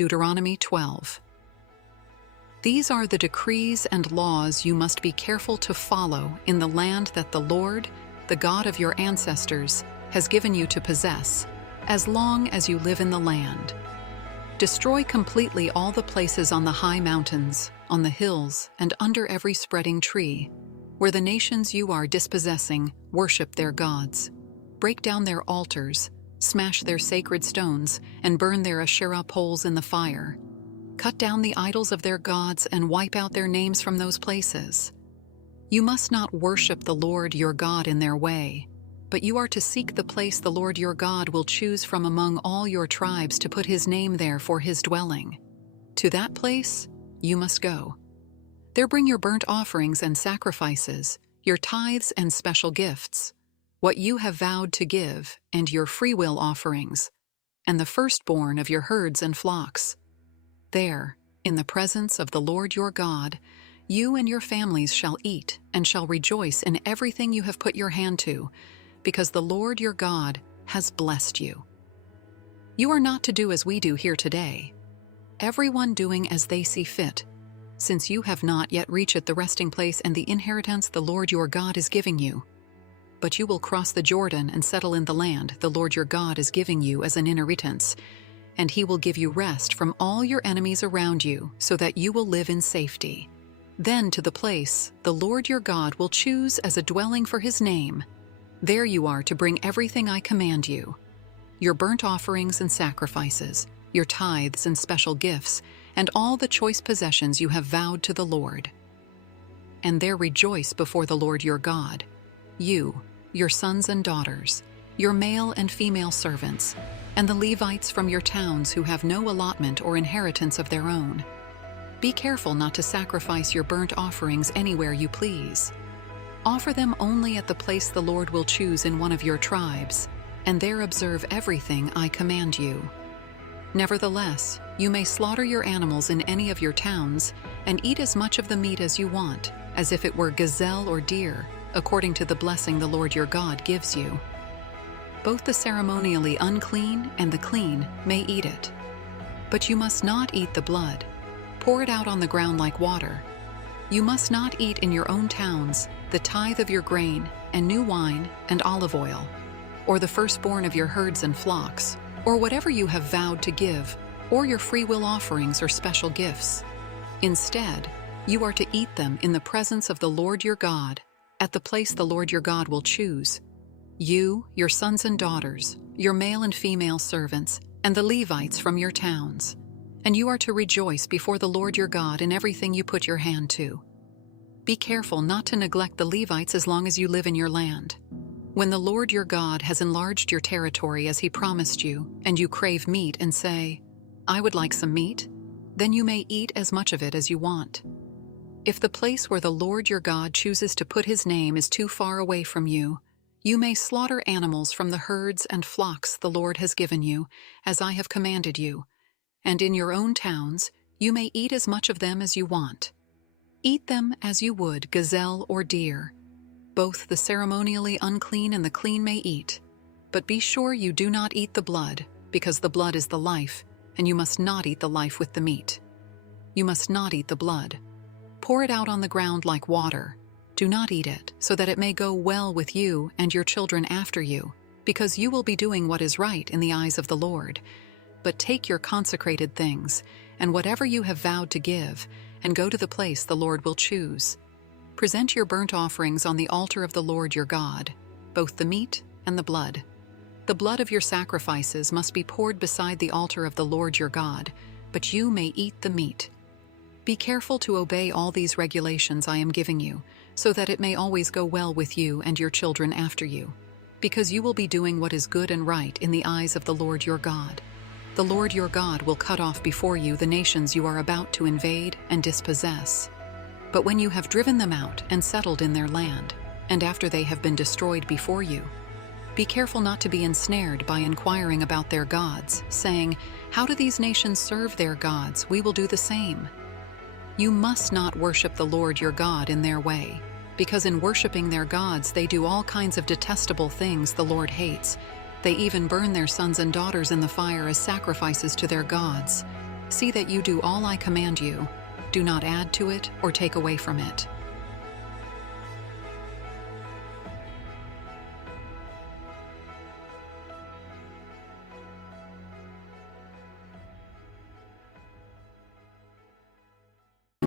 Deuteronomy 12. These are the decrees and laws you must be careful to follow in the land that the Lord, the God of your ancestors, has given you to possess, as long as you live in the land. Destroy completely all the places on the high mountains, on the hills, and under every spreading tree, where the nations you are dispossessing worship their gods. Break down their altars, smash their sacred stones, and burn their Asherah poles in the fire. Cut down the idols of their gods and wipe out their names from those places. You must not worship the Lord your God in their way, but you are to seek the place the Lord your God will choose from among all your tribes to put his name there for his dwelling. To that place you must go. There bring your burnt offerings and sacrifices, your tithes and special gifts, what you have vowed to give, and your freewill offerings, and the firstborn of your herds and flocks. There, in the presence of the Lord your God, you and your families shall eat and shall rejoice in everything you have put your hand to, because the Lord your God has blessed you. You are not to do as we do here today, everyone doing as they see fit, since you have not yet reached the resting place and the inheritance the Lord your God is giving you. But you will cross the Jordan and settle in the land the Lord your God is giving you as an inheritance, and he will give you rest from all your enemies around you, so that you will live in safety. Then to the place the Lord your God will choose as a dwelling for his name, there you are to bring everything I command you, your burnt offerings and sacrifices, your tithes and special gifts, and all the choice possessions you have vowed to the Lord. And there rejoice before the Lord your God, you, your sons and daughters, your male and female servants, and the Levites from your towns who have no allotment or inheritance of their own. Be careful not to sacrifice your burnt offerings anywhere you please. Offer them only at the place the Lord will choose in one of your tribes, and there observe everything I command you. Nevertheless, you may slaughter your animals in any of your towns and eat as much of the meat as you want, as if it were gazelle or deer, according to the blessing the Lord your God gives you. Both the ceremonially unclean and the clean may eat it. But you must not eat the blood. Pour it out on the ground like water. You must not eat in your own towns the tithe of your grain and new wine and olive oil, or the firstborn of your herds and flocks, or whatever you have vowed to give, or your freewill offerings or special gifts. Instead, you are to eat them in the presence of the Lord your God, at the place the Lord your God will choose. You, your sons and daughters, your male and female servants, and the Levites from your towns. And you are to rejoice before the Lord your God in everything you put your hand to. Be careful not to neglect the Levites as long as you live in your land. When the Lord your God has enlarged your territory as he promised you, and you crave meat and say, I would like some meat, then you may eat as much of it as you want. If the place where the Lord your God chooses to put his name is too far away from you, you may slaughter animals from the herds and flocks the Lord has given you, as I have commanded you, and in your own towns you may eat as much of them as you want. Eat them as you would gazelle or deer. Both the ceremonially unclean and the clean may eat, but be sure you do not eat the blood, because the blood is the life, and you must not eat the life with the meat. You must not eat the blood. Pour it out on the ground like water. Do not eat it, so that it may go well with you and your children after you, because you will be doing what is right in the eyes of the Lord. But take your consecrated things, and whatever you have vowed to give, and go to the place the Lord will choose. Present your burnt offerings on the altar of the Lord your God, both the meat and the blood. The blood of your sacrifices must be poured beside the altar of the Lord your God, but you may eat the meat. Be careful to obey all these regulations I am giving you, so that it may always go well with you and your children after you, because you will be doing what is good and right in the eyes of the Lord your God. The Lord your God will cut off before you the nations you are about to invade and dispossess. But when you have driven them out and settled in their land, and after they have been destroyed before you, be careful not to be ensnared by inquiring about their gods, saying, How do these nations serve their gods? We will do the same. You must not worship the Lord your God in their way, because in worshiping their gods they do all kinds of detestable things the Lord hates. They even burn their sons and daughters in the fire as sacrifices to their gods. See that you do all I command you. Do not add to it or take away from it.